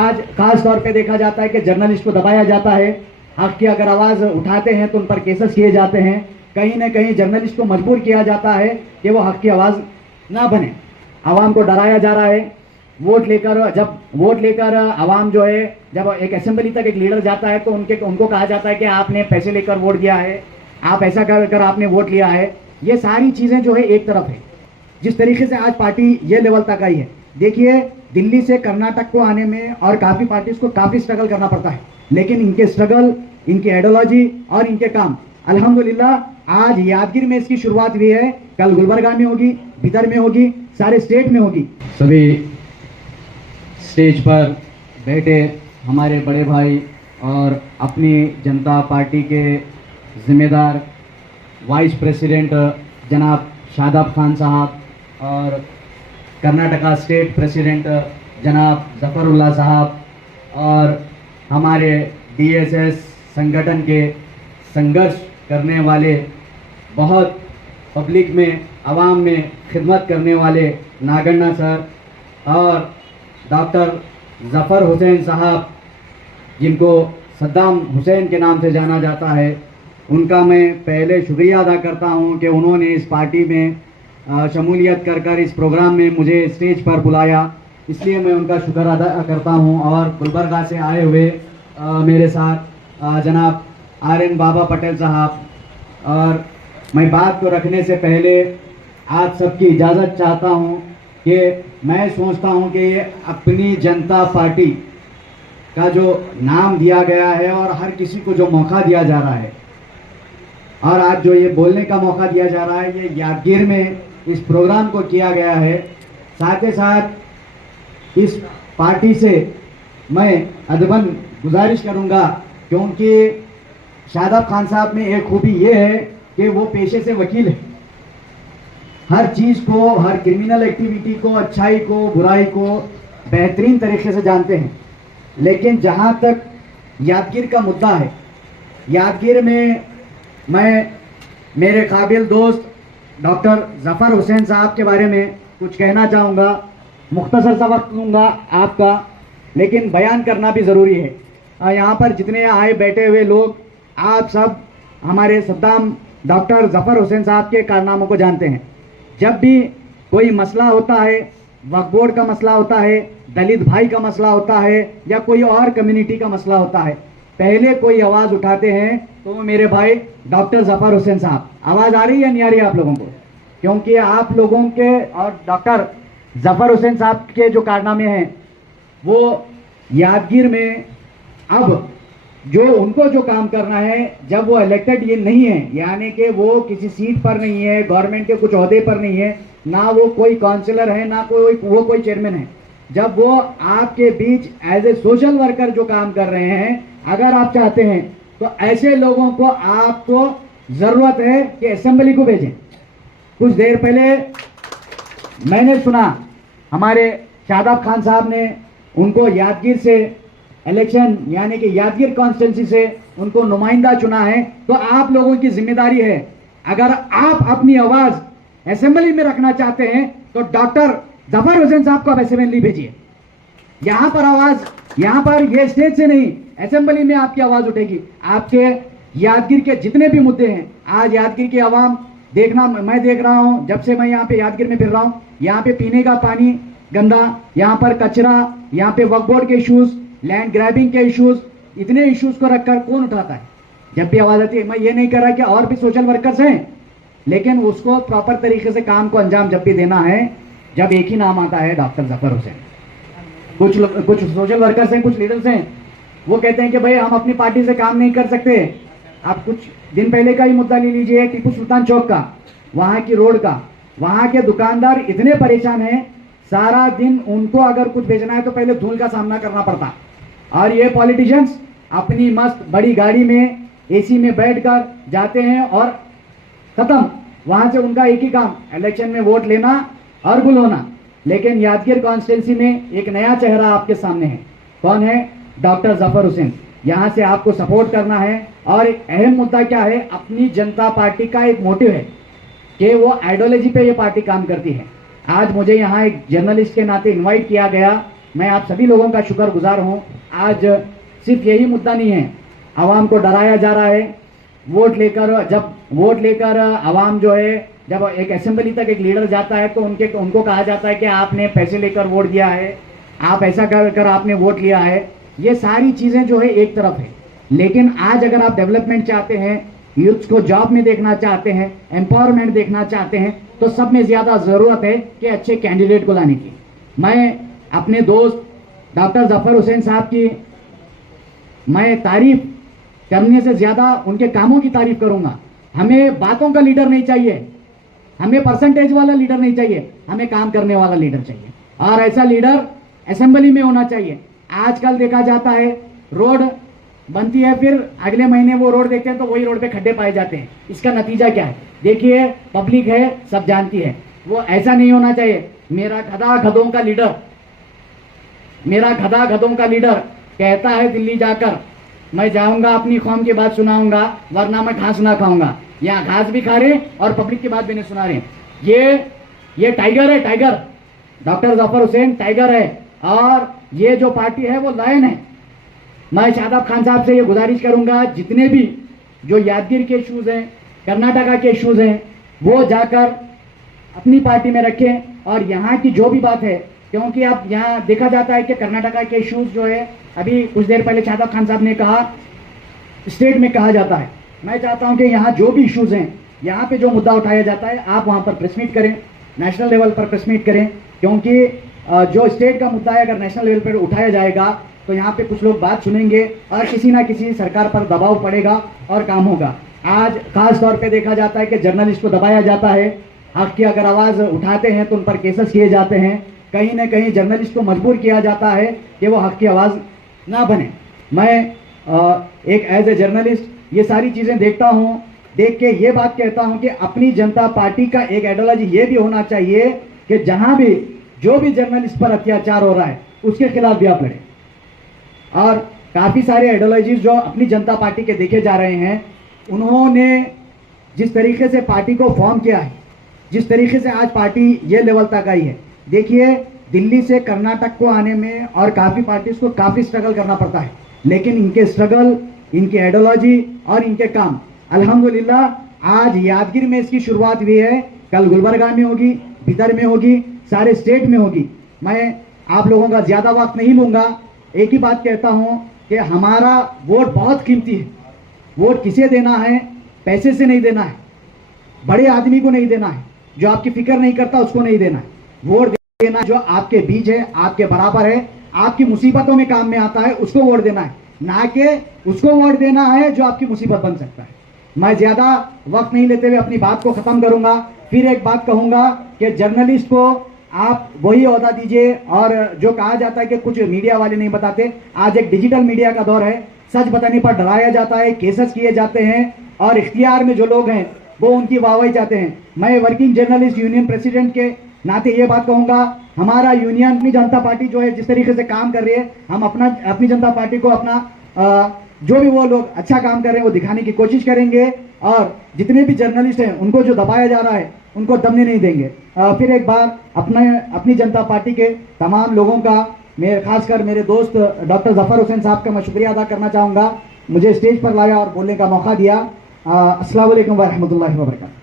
आज खास तौर पे देखा जाता है कि जर्नलिस्ट को दबाया जाता है, हक की अगर आवाज़ उठाते हैं तो उन पर केसेस किए जाते हैं। कहीं ना कहीं जर्नलिस्ट को मजबूर किया जाता है कि वो हक की आवाज़ ना बने। आवाम को डराया जा रहा है। जब वोट लेकर आवाम जो है, जब एक असेंबली तक एक लीडर जाता है तो उनको कहा जाता है कि आपने पैसे लेकर वोट दिया है, आप ऐसा कर आपने वोट लिया है। ये सारी चीज़ें जो है एक तरफ है। जिस तरीके से आज पार्टी ये लेवल तक आई है, देखिए दिल्ली से कर्नाटक को आने में और काफ़ी पार्टीज को काफ़ी स्ट्रगल करना पड़ता है, लेकिन इनके स्ट्रगल, इनकी आइडियोलॉजी और इनके काम अल्हम्दुलिल्लाह आज यादगिर में इसकी शुरुआत हुई है। कल गुलबर्गा में होगी, बिदर में होगी, सारे स्टेट में होगी। सभी स्टेज पर बैठे हमारे बड़े भाई और अपनी जनता पार्टी के जिम्मेदार वाइस प्रेसिडेंट जनाब शादाब खान साहब और कर्नाटका स्टेट प्रेसिडेंट जनाब जफरुल्लाह साहब और हमारे डीएसएस संगठन के संघर्ष करने वाले, बहुत पब्लिक में, आवाम में खिदमत करने वाले नागन्ना सर और डॉक्टर ज़फ़र हुसैन साहब, जिनको सद्दाम हुसैन के नाम से जाना जाता है, उनका मैं पहले शुक्रिया अदा करता हूं कि उन्होंने इस पार्टी में शमूलियत कर इस प्रोग्राम में मुझे स्टेज पर बुलाया, इसलिए मैं उनका शुक्र अदा करता हूं। और गुलबर्गा से आए हुए मेरे साथ जनाब RN बाबा पटेल साहब। और मैं बात को रखने से पहले आप सबकी इजाज़त चाहता हूं कि मैं सोचता हूं कि अपनी जनता पार्टी का जो नाम दिया गया है और हर किसी को जो मौका दिया जा रहा है और आज जो ये बोलने का मौका दिया जा रहा है, ये यादगिर में इस प्रोग्राम को किया गया है। साथ ही साथ इस पार्टी से मैं अदबन गुजारिश करूंगा, क्योंकि शादाब खान साहब में एक खूबी ये है कि वो पेशे से वकील है। हर चीज़ को, हर क्रिमिनल एक्टिविटी को, अच्छाई को, बुराई को बेहतरीन तरीके से जानते हैं। लेकिन जहाँ तक यादगिर का मुद्दा है, यादगिर में मैं मेरे काबिल दोस्त डॉक्टर ज़फ़र हुसैन साहब के बारे में कुछ कहना चाहूँगा। मुख्तसर सा वक्त लूँगा आपका, लेकिन बयान करना भी ज़रूरी है। यहाँ पर जितने आए बैठे हुए लोग, आप सब हमारे सद्दाम डॉक्टर ज़फ़र हुसैन साहब के कारनामों को जानते हैं। जब भी कोई मसला होता है, वक्फ बोर्ड का मसला होता है, दलित भाई का मसला होता है या कोई और कम्युनिटी का मसला होता है, पहले कोई आवाज़ उठाते हैं तो वो मेरे भाई डॉक्टर ज़फ़र हुसैन साहब। आवाज़ आ रही है या नहीं आ रही है आप लोगों को? क्योंकि आप लोगों के और डॉक्टर ज़फ़र हुसैन साहब के जो कारनामे हैं, वो यादगिर में अब जो उनको जो काम करना है, जब वो इलेक्टेड ये नहीं है, यानी कि वो किसी सीट पर नहीं है, गवर्नमेंट के कुछ ओहदे पर नहीं है, ना वो कोई काउंसलर है, ना कोई चेयरमैन है, जब वो आपके बीच एज ए सोशल वर्कर जो काम कर रहे हैं, अगर आप चाहते हैं तो ऐसे लोगों को आपको ज़रूरत है कि असेंबली को भेजें। कुछ देर पहले मैंने सुना हमारे शादाब खान साहब ने उनको यादगिर से इलेक्शन, यानी कि यादगिर कॉन्स्टिट्यूंसी से उनको नुमाइंदा चुना है। तो आप लोगों की जिम्मेदारी है, अगर आप अपनी आवाज़ असेंबली में रखना चाहते हैं तो डॉक्टर ज़फ़र हुसैन साहब को आप असेंबली भेजिए। यहाँ पर आवाज़, यहाँ पर ये स्टेज से नहीं, असेंबली में आपकी आवाज़ उठेगी। आपके यादगिर के जितने भी मुद्दे हैं, आज यादगिर की आवाम देखना, मैं देख रहा हूँ जब से मैं यहाँ पे यादगिर में फिर रहा हूँ, यहाँ पे पीने का पानी गंदा, यहाँ पर कचरा, यहाँ पे वक्फ बोर्ड के इशूज़, लैंड ग्रैबिंग के इश्यूज, इतने इश्यूज को रखकर कौन उठाता है? जब भी आवाज़ आती है, मैं ये नहीं कर रहा कि और भी सोशल वर्कर्स हैं, लेकिन उसको प्रॉपर तरीके से काम को अंजाम जब भी देना है, जब एक ही नाम आता है डॉक्टर ज़फ़र हुसैन। कुछ सोशल वर्कर्स हैं, कुछ लीडर्स हैं, वो कहते हैं कि भाई हम अपनी पार्टी से काम नहीं कर सकते। आप कुछ दिन पहले का ही मुद्दा ले लीजिए, टीपू सुल्तान चौक का, वहाँ की रोड का, वहाँ के दुकानदार इतने परेशान हैं, सारा दिन उनको अगर कुछ बेचना है तो पहले धूल का सामना करना पड़ता। और ये पॉलिटिशियंस अपनी मस्त बड़ी गाड़ी में एसी में बैठकर जाते हैं और ख़त्म, वहाँ से उनका एक ही काम इलेक्शन में वोट लेना और बुलवाना। लेकिन यादगिर कॉन्स्टिट्यूंसी में एक नया चेहरा आपके सामने है। कौन है? डॉक्टर ज़फ़र हुसैन। यहाँ से आपको सपोर्ट करना है। और एक अहम मुद्दा क्या है, अपनी जनता पार्टी का एक मोटिव है कि वो आइडियोलॉजी पे ये पार्टी काम करती है। आज मुझे यहाँ एक जर्नलिस्ट के नाते इन्वाइट किया गया मैं आप सभी लोगों का शुक्रगुजार हूँ। आज सिर्फ यही मुद्दा नहीं है, आवाम को डराया जा रहा है। वोट लेकर आवाम जो है, जब एक असेंबली तक एक लीडर जाता है तो उनको कहा जाता है कि आपने पैसे लेकर वोट दिया है, आप ऐसा कर आपने वोट लिया है। ये सारी चीज़ें जो है एक तरफ है, लेकिन आज अगर आप डेवलपमेंट चाहते हैं, यूथ को जॉब में देखना चाहते हैं, एम्पावरमेंट देखना चाहते हैं, तो सब में ज़्यादा ज़रूरत है कि अच्छे कैंडिडेट को लाने की। मैं अपने दोस्त डॉक्टर जफर हुसैन साहब की मैं तारीफ करने से ज़्यादा उनके कामों की तारीफ करूंगा। हमें बातों का लीडर नहीं चाहिए, हमें परसेंटेज वाला लीडर नहीं चाहिए, हमें काम करने वाला लीडर चाहिए, और ऐसा लीडर असेंबली में होना चाहिए। आजकल देखा जाता है रोड बनती है, फिर अगले महीने वो रोड देखते हैं तो वही रोड पे खड्डे पाए जाते हैं। इसका नतीजा क्या है? देखिए, पब्लिक है, सब जानती है। वो ऐसा नहीं होना चाहिए। मेरा गधा गधों का लीडर कहता है दिल्ली जाकर, मैं जाऊंगा अपनी कौम की बात सुनाऊंगा, वरना मैं घास ना खाऊंगा। यहाँ घास भी खा रहे और पब्लिक की बात भी नहीं सुना रहे। ये टाइगर है, tiger. Doctor Zafar Hussain tiger है, और ये जो पार्टी है वो लायन है। मैं शादाब खान साहब से ये गुजारिश करूंगा, जितने भी जो यादगिर के इशूज़ हैं, कर्नाटका के इशूज़ हैं, वो जाकर अपनी पार्टी में रखें। और यहाँ की जो भी बात है, क्योंकि अब यहाँ देखा जाता है कि कर्नाटका के इशूज़ जो है, अभी कुछ देर पहले शादाब खान साहब ने कहा स्टेट में कहा जाता है। मैं चाहता हूँ कि यहाँ जो भी इशूज़ हैं, यहाँ पे जो मुद्दा उठाया जाता है, आप वहाँ पर प्रेस मीट करें, नेशनल लेवल पर प्रेस मीट करें, क्योंकि जो स्टेट का मुद्दा है अगर नेशनल लेवल पर उठाया जाएगा तो यहाँ पे कुछ लोग बात सुनेंगे और किसी ना किसी सरकार पर दबाव पड़ेगा और काम होगा। आज खास तौर पे देखा जाता है कि जर्नलिस्ट को दबाया जाता है, हक की अगर आवाज़ उठाते हैं तो उन पर केसेस किए जाते हैं। कहीं ना कहीं जर्नलिस्ट को मजबूर किया जाता है कि वो हक की आवाज़ ना बने। मैं एक एज ए जर्नलिस्ट ये सारी चीज़ें देखता हूँ, देख के ये बात कहता हूँ कि अपनी जनता पार्टी का एक आइडियोलॉजी ये भी होना चाहिए कि जहाँ भी जो भी जर्नलिस्ट पर अत्याचार हो रहा है उसके खिलाफ भी आप लड़ें। और काफ़ी सारे आइडियोलॉजीज जो अपनी जनता पार्टी के देखे जा रहे हैं, उन्होंने जिस तरीके से पार्टी को फॉर्म किया है, जिस तरीके से आज पार्टी ये लेवल तक आई है, देखिए दिल्ली से कर्नाटक को आने में और काफ़ी पार्टीज को काफ़ी स्ट्रगल करना पड़ता है, लेकिन इनके स्ट्रगल, इनकी आइडियोलॉजी और इनके काम अल्हम्दुलिल्लाह आज यादगिर में इसकी शुरुआत हुई है, कल गुलबर्गा में होगी, बिदर में होगी, सारे स्टेट में होगी। मैं आप लोगों का ज़्यादा वक्त नहीं लूँगा, एक ही बात कहता हूँ कि हमारा वोट बहुत कीमती है। वोट किसे देना है? पैसे से नहीं देना है, बड़े आदमी को नहीं देना है, जो आपकी फिक्र नहीं करता उसको नहीं देना है। वोट देना जो आपके बीच है, आपके बराबर है, आपकी मुसीबतों में काम में आता है, उसको वोट देना है, ना कि उसको वोट देना है जो आपकी मुसीबत बन सकता है। मैं ज़्यादा वक्त नहीं लेते हुए अपनी बात को ख़त्म करूँगा। फिर एक बात कहूँगा कि जर्नलिस्ट को आप वही ओहदा दीजिए, और जो कहा जाता है कि कुछ मीडिया वाले नहीं बताते, आज एक डिजिटल मीडिया का दौर है, सच बताने पर डराया जाता है, केसेस किए जाते हैं, और इख्तियार में जो लोग हैं वो उनकी वाहवाही चाहते हैं। मैं वर्किंग जर्नलिस्ट यूनियन प्रेसिडेंट के नाते ये बात कहूँगा, हमारा यूनियन अपनी जनता पार्टी जो है जिस तरीके से काम कर रही है, हम अपनी जनता पार्टी को अपना जो भी वो लोग अच्छा काम कर रहे हैं वो दिखाने की कोशिश करेंगे, और जितने भी जर्नलिस्ट हैं उनको जो दबाया जा रहा है उनको दबने नहीं देंगे। फिर एक बार अपनी जनता पार्टी के तमाम लोगों का, खासकर मेरे दोस्त डॉक्टर जफर हुसैन साहब का मैं शुक्रिया अदा करना चाहूँगा, मुझे स्टेज पर लाया और बोलने का मौका दिया। अस्सलाम वालेकुम व रहमतुल्लाहि व बरकातहू।